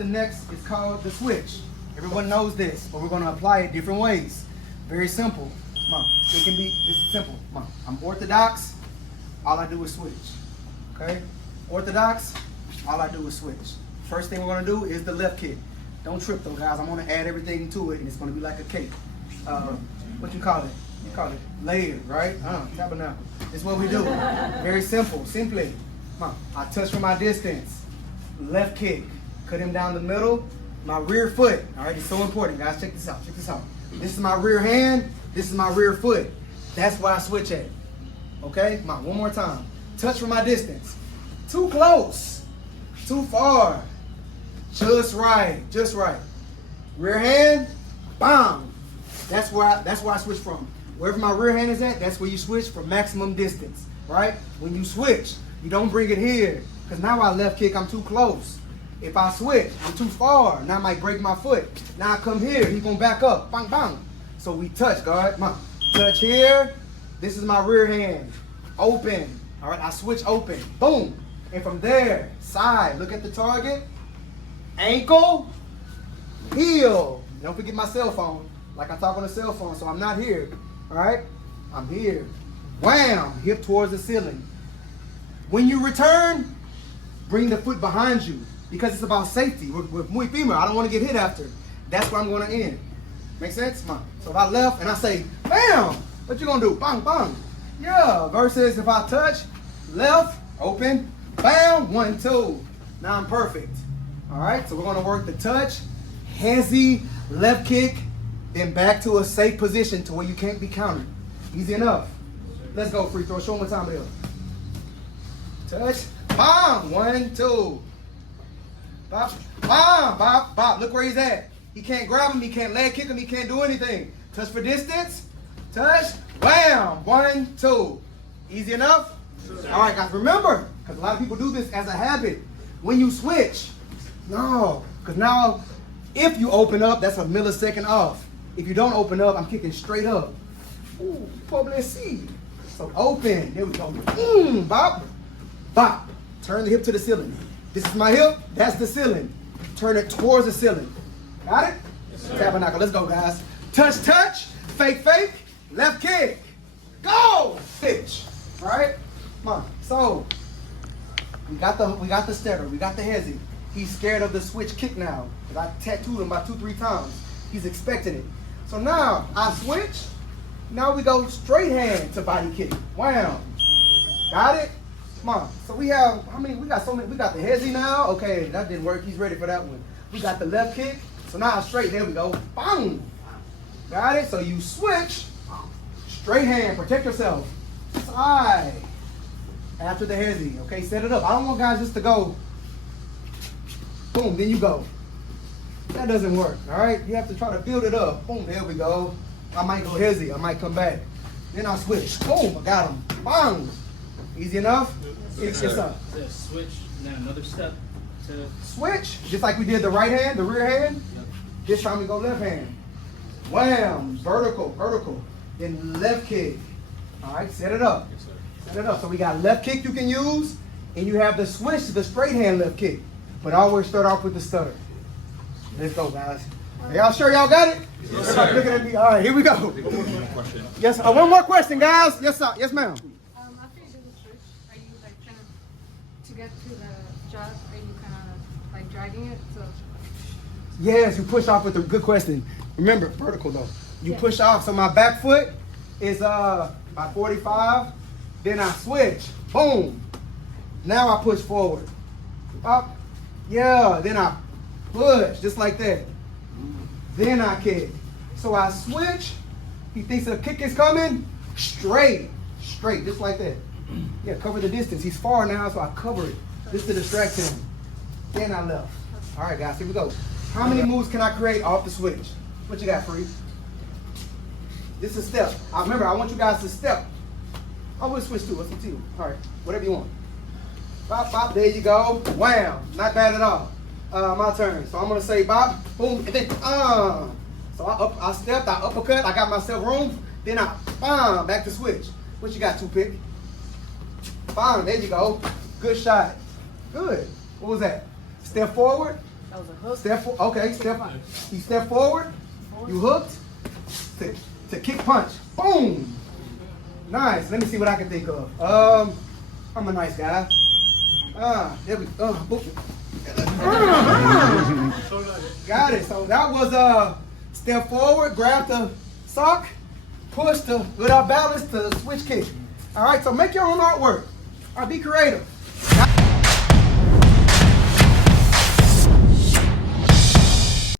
something next. It's called the switch. Everyone knows this, but we're going to apply it different ways. Very simple. Come on. It can be, this is simple. Come on. I'm orthodox. All I do is switch. Okay? Orthodox. All I do is switch. First thing we're going to do is the left kick. Don't trip though, guys. I'm going to add everything to it, and it's going to be like a cake. What you call it? You call it layered, right? Tabernacle. This is what we do. Very simple. Simply. Come on. I touch from my distance. Left kick. Cut him down the middle. My rear foot. All right, it's so important, guys. Check this out. Check this out. This is my rear hand. This is my rear foot. That's where I switch at. Okay? Come on, one more time. Touch from my distance. Too close. Too far. Just right. Just right. Rear hand. Bam. That's where I switch from. Wherever my rear hand is at, that's where you switch for maximum distance. Right? When you switch, you don't bring it here. Because now I left kick, I'm too close. If I switch, I'm too far. Now I might break my foot. Now I come here, he's gonna back up. Bang, bang. So we touch, guard. Come on. Touch here. This is my rear hand. Open. All right, I switch open. Boom. And from there, side. Look at the target. Ankle. Heel. Don't forget my cell phone. Like I talk on the cell phone, so I'm not here. All right? I'm here. Wham. Hip towards the ceiling. When you return, bring the foot behind you. Because it's about safety. With Muay Femur, I don't want to get hit after. That's where I'm going to end. Make sense? Come on. So if I left and I say, bam, what you going to do? Bang, bang. Yeah. Versus if I touch, left, open, bam, 1, 2. Now I'm perfect. All right? So we're going to work the touch, hezzy, left kick, then back to a safe position to where you can't be countered. Easy enough. Let's go, free throw. Show them what time it is. Touch, bam, 1, 2. Bop, bop, bop, bop. Look where he's at. He can't grab him. He can't leg kick him. He can't do anything. Touch for distance. Touch. Wham. 1, 2. Easy enough? All right, guys. Remember, because a lot of people do this as a habit. When you switch, no. Because now, if you open up, that's a millisecond off. If you don't open up, I'm kicking straight up. Ooh, probably see. So open. There we go. Bop. Bop. Turn the hip to the ceiling. This is my hip, that's the ceiling. Turn it towards the ceiling. Got it? Yes, sir. Tabernacle, let's go, guys. Touch, touch, fake, fake, left kick. Go! Pitch. All right? Come on. So, we got the stetter, we got the hezzy. He's scared of the switch kick now. Because I tattooed him about 2-3 times. He's expecting it. So now, I switch. Now we go straight hand to body kick. Wow. Got it? Come on. So we have, how many? We got so many. We got the hezzy now. Okay, that didn't work. He's ready for that one. We got the left kick. So now straight. There we go. Bang. Got it? So you switch. Straight hand. Protect yourself. Side. After the hezzy. Okay, set it up. I don't want guys just to go. Boom. Then you go. That doesn't work. All right? You have to try to build it up. Boom. There we go. I might go hezzy. I might come back. Then I'll switch. Boom. I got him. Bang. Easy enough? Yes, sir. Switch, and then another step to... Switch, just like we did the right hand, the rear hand. Yep. This time we go left hand. Wham, vertical, vertical. Then left kick. All right, set it up. Yes, sir. Set it up. So we got left kick you can use, and you have the switch to the straight hand left kick. But always start off with the stutter. Let's go, guys. Are y'all sure y'all got it? Yes, sir. Looking at me. All right, here we go. One question. Yes, one more question, guys. Yes, sir. Yes, ma'am. After you do the switch, are you like kind of, to get to the jab, are you kind of like dragging it? So Yes, you push off with the good question. Remember, vertical though. You push off. So my back foot is by 45. Then I switch. Boom. Now I push forward. Up. Yeah. Then I push just like that. Then I kick. So I switch. He thinks a kick is coming. Straight. Straight. Just like that. Yeah, cover the distance. He's far now, so I cover it. Just to distract him. Then I left. All right, guys, here we go. How many moves can I create off the switch? What you got, Free? This is a step. Remember, I want you guys to step. I will switch to. What's up to you? All right, whatever you want. Bop, bop, there you go. Wham, not bad at all. My turn. So I'm gonna say bop, boom, and then So I stepped, I uppercut, I got myself room, then I back to switch. What you got, Toothpick? There you go. Good shot. Good. What was that? Step forward, That was a hook. Okay, you step forward, you hooked, to kick punch. Boom! Nice. Let me see what I can think of. I'm a nice guy. There we go. Got it. So that was step forward, grab the sock, push to without balance to switch kick. All right, so make your own artwork. All right, be creative.